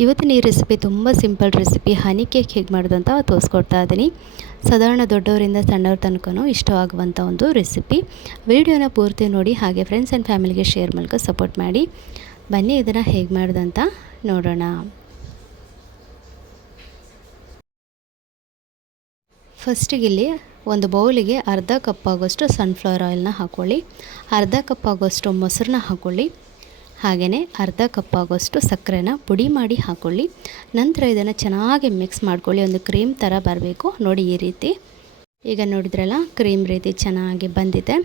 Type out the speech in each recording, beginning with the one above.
ಇವತ್ತಿನ ಈ ರೆಸಿಪಿ ತುಂಬ ಸಿಂಪಲ್ ರೆಸಿಪಿ ಹನಿ ಕೇಕ್ ಹೇಗೆ ಮಾಡೋದು ತೋರಿಸ್ಕೊಡ್ತಾ ಇದ್ದೀನಿ. ಸಾಧಾರಣ ದೊಡ್ಡವರಿಂದ ಸಣ್ಣವ್ರ ತನಕನೂ ಇಷ್ಟವಾಗುವಂಥ ಒಂದು ರೆಸಿಪಿ ವಿಡಿಯೋನ ಪೂರ್ತಿ ನೋಡಿ, ಹಾಗೆ ಫ್ರೆಂಡ್ಸ್ ಆ್ಯಂಡ್ ಫ್ಯಾಮಿಲಿಗೆ ಶೇರ್ ಮೂಲಕ ಸಪೋರ್ಟ್ ಮಾಡಿ. ಬನ್ನಿ ಇದನ್ನು ಹೇಗೆ ಮಾಡೋದಂತ ನೋಡೋಣ. ಫಸ್ಟಿಗಿಲ್ಲಿ ಒಂದು ಬೌಲಿಗೆ ಅರ್ಧ ಕಪ್ ಆಗೋಷ್ಟು ಸನ್ಫ್ಲವರ್ ಆಯಿಲ್ನ ಹಾಕ್ಕೊಳ್ಳಿ ಅರ್ಧ ಕಪ್ ಆಗೋಷ್ಟು ಮೊಸರನ್ನ ಹಾಕ್ಕೊಳ್ಳಿ ಹಾಗೆಯೇ ಅರ್ಧ ಕಪ್ ಆಗೋಷ್ಟು ಸಕ್ಕರೆನ ಪುಡಿ ಮಾಡಿ ಹಾಕ್ಕೊಳ್ಳಿ ನಂತರ ಇದನ್ನು ಚೆನ್ನಾಗಿ ಮಿಕ್ಸ್ ಮಾಡ್ಕೊಳ್ಳಿ. ಒಂದು ಕ್ರೀಮ್ ಥರ ಬರಬೇಕು. ನೋಡಿ ಈ ರೀತಿ. ಈಗ ನೋಡಿದ್ರಲ್ಲ ಕ್ರೀಮ್ ರೀತಿ ಚೆನ್ನಾಗಿ ಬಂದಿದೆ.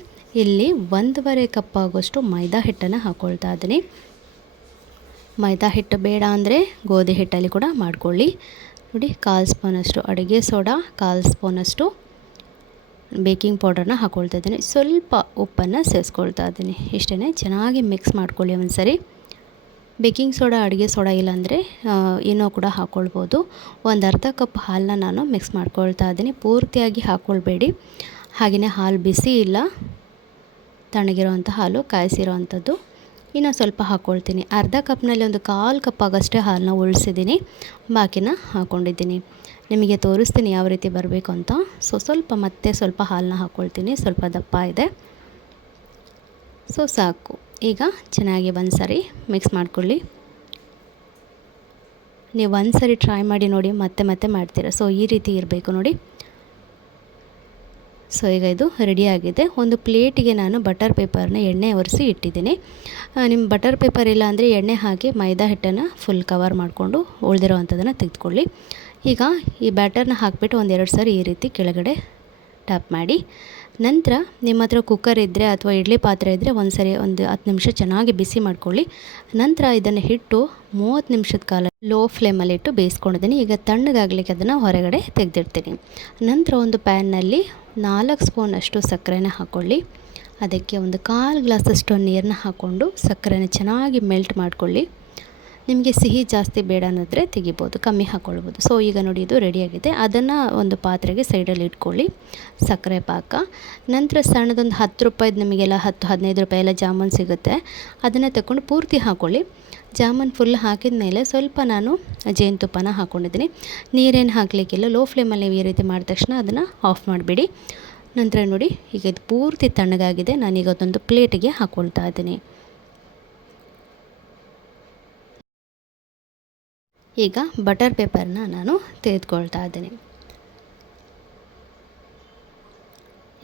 ಇಲ್ಲಿ ಒಂದೂವರೆ ಕಪ್ ಆಗೋಷ್ಟು ಮೈದಾ ಹಿಟ್ಟನ್ನು ಹಾಕ್ಕೊಳ್ತಾ ಇದ್ದೀನಿ. ಮೈದಾ ಹಿಟ್ಟು ಬೇಡ ಅಂದರೆ ಗೋಧಿ ಹಿಟ್ಟಲ್ಲಿ ಕೂಡ ಮಾಡ್ಕೊಳ್ಳಿ. ನೋಡಿ, ಕಾಲು ಸ್ಪೂನಷ್ಟು ಅಡುಗೆ ಸೋಡಾ, ಕಾಲು ಸ್ಪೂನಷ್ಟು ಬೇಕಿಂಗ್ ಪೌಡರ್ನ ಹಾಕ್ಕೊಳ್ತಾ ಇದ್ದೀನಿ. ಸ್ವಲ್ಪ ಉಪ್ಪನ್ನು ಸೇರಿಸ್ಕೊಳ್ತಾ ಇದ್ದೀನಿ. ಇಷ್ಟೇ ಚೆನ್ನಾಗಿ ಮಿಕ್ಸ್ ಮಾಡ್ಕೊಳ್ಳಿ ಒಂದು ಸರಿ ಬೇಕಿಂಗ್ ಸೋಡಾ, ಅಡುಗೆ ಸೋಡಾ ಇಲ್ಲಾಂದರೆ ಏನೋ ಕೂಡ ಹಾಕ್ಕೊಳ್ಬೋದು ಒಂದು ಅರ್ಧ ಕಪ್ ಹಾಲನ್ನ ನಾನು ಮಿಕ್ಸ್ ಮಾಡ್ಕೊಳ್ತಾ ಇದ್ದೀನಿ. ಪೂರ್ತಿಯಾಗಿ ಹಾಕ್ಕೊಳ್ಬೇಡಿ ಹಾಗೆಯೇ ಹಾಲು ಬಿಸಿ ಇಲ್ಲ. ತಣ್ಣಗಿರೋವಂಥ ಹಾಲು ಕಾಯಿಸಿರೋವಂಥದ್ದು ಇನ್ನೂ ಇನ್ನು ಸ್ವಲ್ಪ ಹಾಕ್ಕೊಳ್ತೀನಿ ಅರ್ಧ ಕಪ್ನಲ್ಲಿ ಒಂದು ಕಾಲು ಕಪ್ ಆಗಷ್ಟೇ ಹಾಲನ್ನ ಉಳಿಸಿದ್ದೀನಿ. ಬಾಕಿನ ಹಾಕ್ಕೊಂಡಿದ್ದೀನಿ ನಿಮಗೆ ತೋರಿಸ್ತೀನಿ ಯಾವ ರೀತಿ ಬರಬೇಕು ಅಂತ. ಸೊ ಸ್ವಲ್ಪ ಮತ್ತೆ ಸ್ವಲ್ಪ ಹಾಲನ್ನ ಹಾಕ್ಕೊಳ್ತೀನಿ ಸ್ವಲ್ಪ ದಪ್ಪ ಇದೆ. ಸೊ ಸಾಕು. ಈಗ ಚೆನ್ನಾಗಿ ಒಂದು ಸರಿ ಮಿಕ್ಸ್ ಮಾಡ್ಕೊಳ್ಳಿ. ನೀವು ಒಂದು ಸರಿ ಟ್ರೈ ಮಾಡಿ ನೋಡಿ, ಮತ್ತೆ ಮತ್ತೆ ಮಾಡ್ತೀರಾ. ಸೊ ಈ ರೀತಿ ಇರಬೇಕು ನೋಡಿ. ಸೊ ಈಗ ಇದು ರೆಡಿಯಾಗಿದೆ ಒಂದು ಪ್ಲೇಟಿಗೆ ನಾನು ಬಟರ್ ಪೇಪರ್ನ ಎಣ್ಣೆ ಒರೆಸಿ ಇಟ್ಟಿದ್ದೀನಿ. ನಿಮ್ಮ ಬಟರ್ ಪೇಪರ್ ಇಲ್ಲ ಅಂದರೆ ಎಣ್ಣೆ ಹಾಕಿ ಮೈದಾ ಹಿಟ್ಟನ್ನು ಫುಲ್ ಕವರ್ ಮಾಡಿಕೊಂಡು ಉಳಿದಿರೋ ಅಂಥದ್ದನ್ನು ತೆಗೆದುಕೊಳ್ಳಿ. ಈಗ ಈ ಬ್ಯಾಟರ್ನ ಹಾಕಿಬಿಟ್ಟು ಒಂದೆರಡು ಸಾರಿ ಈ ರೀತಿ ಕೆಳಗಡೆ ಟ್ಯಾಪ್ ಮಾಡಿ. ನಂತರ ನಿಮ್ಮ ಹತ್ರ ಕುಕ್ಕರ್ ಇದ್ದರೆ ಅಥವಾ ಇಡ್ಲಿ ಪಾತ್ರೆ ಇದ್ದರೆ ಒಂದು ಸರಿ ಒಂದು ಹತ್ತು ನಿಮಿಷ ಚೆನ್ನಾಗಿ ಬಿಸಿ ಮಾಡ್ಕೊಳ್ಳಿ. ನಂತರ ಇದನ್ನು ಹಿಟ್ಟು ಮೂವತ್ತು ನಿಮಿಷದ ಕಾಲ ಲೋ ಫ್ಲೇಮಲ್ಲಿ ಇಟ್ಟು ಬೇಯಿಸ್ಕೊಂಡಿದ್ದೀನಿ. ಈಗ ತಣ್ಣಗಾಗಲಿಕ್ಕೆ ಅದನ್ನು ಹೊರಗಡೆ ತೆಗೆದಿಡ್ತೀನಿ. ನಂತರ ಒಂದು ಪ್ಯಾನ್ನಲ್ಲಿ ನಾಲ್ಕು ಸ್ಪೂನಷ್ಟು ಸಕ್ಕರೆನ ಹಾಕ್ಕೊಳ್ಳಿ ಅದಕ್ಕೆ ಒಂದು ಕಾಲು ಗ್ಲಾಸಷ್ಟು ನೀರನ್ನ ಹಾಕ್ಕೊಂಡು ಸಕ್ಕರೆನ ಚೆನ್ನಾಗಿ ಮೆಲ್ಟ್ ಮಾಡ್ಕೊಳ್ಳಿ. ನಿಮಗೆ ಸಿಹಿ ಜಾಸ್ತಿ ಬೇಡ ಅನ್ನೋದ್ರೆ ತೆಗಿಬೋದು, ಕಮ್ಮಿ ಹಾಕ್ಕೊಳ್ಬೋದು ಸೊ ಈಗ ನೋಡಿ ಇದು ರೆಡಿಯಾಗಿದೆ ಅದನ್ನು ಒಂದು ಪಾತ್ರೆಗೆ ಸೈಡಲ್ಲಿ ಇಟ್ಕೊಳ್ಳಿ. ಸಕ್ಕರೆ ಪಾಕ. ನಂತರ ಸಣ್ಣದೊಂದು ಹತ್ತು ರೂಪಾಯಿದು ನಿಮಗೆಲ್ಲ ಹತ್ತು, ಹದಿನೈದು ರೂಪಾಯಿ ಎಲ್ಲ ಜಾಮೂನ್ ಸಿಗುತ್ತೆ. ಅದನ್ನು ತಗೊಂಡು ಪೂರ್ತಿ ಹಾಕ್ಕೊಳ್ಳಿ ಜಾಮೂನ್ ಫುಲ್ ಹಾಕಿದ ಮೇಲೆ ಸ್ವಲ್ಪ ನಾನು ಜೇನುತುಪ್ಪನ ಹಾಕ್ಕೊಂಡಿದ್ದೀನಿ ನೀರೇನು ಹಾಕಲಿಕ್ಕಿಲ್ಲ ಲೋ ಫ್ಲೇಮಲ್ಲಿ ನೀವು ಈ ರೀತಿ ಮಾಡಿದ ತಕ್ಷಣ ಅದನ್ನು ಆಫ್ ಮಾಡಿಬಿಡಿ. ನಂತರ ನೋಡಿ, ಈಗ ಇದು ಪೂರ್ತಿ ತಣ್ಣಗಾಗಿದೆ. ನಾನೀಗ ಅದೊಂದು ಪ್ಲೇಟಿಗೆ ಹಾಕ್ಕೊಳ್ತಾ ಇದ್ದೀನಿ. ಈಗ ಬಟರ್ ಪೇಪರ್ನ ನಾನು ತೆಗೆದುಕೊಳ್ತಾ ಇದ್ದೀನಿ.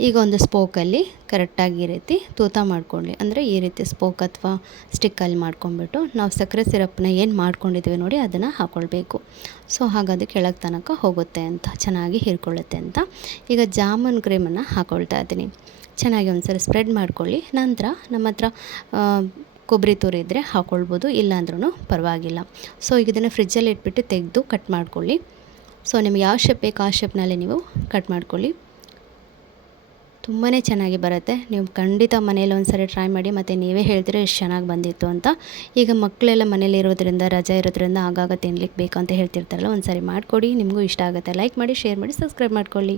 ಈಗ ಒಂದು ಸ್ಪೋಕಲ್ಲಿ ಕರೆಕ್ಟಾಗಿ ಈ ರೀತಿ ತೂತ ಮಾಡ್ಕೊಳ್ಳಿ. ಅಂದರೆ ಈ ರೀತಿ ಸ್ಪೋಕ್ ಅಥವಾ ಸ್ಟಿಕ್ಕಲ್ಲಿ ಮಾಡ್ಕೊಂಡ್ಬಿಟ್ಟು ನಾವು ಸಕ್ಕರೆ ಸಿರಪ್ನ ಏನು ಮಾಡ್ಕೊಂಡಿದ್ದೀವಿ ನೋಡಿ ಅದನ್ನು ಹಾಕ್ಕೊಳ್ಬೇಕು ಸೊ, ಹಾಗಾದರೆ ಕೆಳಗೆ ತನಕ ಹೋಗುತ್ತೆ ಅಂತ, ಚೆನ್ನಾಗಿ ಹೀರ್ಕೊಳ್ಳುತ್ತೆ ಅಂತ ಈಗ ಜಾಮೂನ್ ಕ್ರೀಮನ್ನು ಹಾಕ್ಕೊಳ್ತಾ ಇದ್ದೀನಿ. ಚೆನ್ನಾಗಿ ಒಂದು ಸಲ ಸ್ಪ್ರೆಡ್ ಮಾಡ್ಕೊಳ್ಳಿ. ನಂತರ ನಮ್ಮ ಹತ್ರ ಕೊಬ್ಬರಿ ತುರಿ ಇದ್ದರೆ ಹಾಕ್ಕೊಳ್ಬೋದು ಇಲ್ಲಾಂದ್ರೂ ಪರವಾಗಿಲ್ಲ. ಸೊ ಈಗ ಇದನ್ನು ಫ್ರಿಜ್ಜಲ್ಲಿ ಇಟ್ಬಿಟ್ಟು ತೆಗೆದು ಕಟ್ ಮಾಡ್ಕೊಳ್ಳಿ. ಸೊ ನಿಮ್ಗೆ ಯಾವ ಶೇಪ್ ಬೇಕು ಆ ಶೇಪ್ನಲ್ಲಿ ನೀವು ಕಟ್ ಮಾಡ್ಕೊಳ್ಳಿ. ತುಂಬಾ ಚೆನ್ನಾಗಿ ಬರುತ್ತೆ. ನೀವು ಖಂಡಿತ ಮನೇಲಿ ಒಂದು ಸರಿ ಟ್ರೈ ಮಾಡಿ, ಮತ್ತು ನೀವೇ ಹೇಳ್ತೀರ ಎಷ್ಟು ಚೆನ್ನಾಗಿ ಬಂದಿತ್ತು ಅಂತ. ಈಗ ಮಕ್ಕಳೆಲ್ಲ ಮನೇಲಿ ಇರೋದ್ರಿಂದ, ರಜೆ ಇರೋದ್ರಿಂದ ಆಗಾಗ ತಿನ್ಲಿಕ್ಕೆ ಬೇಕು ಅಂತ ಹೇಳ್ತಿರ್ತಾರಲ್ಲ ಒಂದು ಸರಿ ಮಾಡಿಕೊಡಿ. ನಿಮಗೂ ಇಷ್ಟ ಆಗುತ್ತೆ. ಲೈಕ್ ಮಾಡಿ ಶೇರ್ ಮಾಡಿ ಸಬ್ಸ್ಕ್ರೈಬ್ ಮಾಡ್ಕೊಳ್ಳಿ.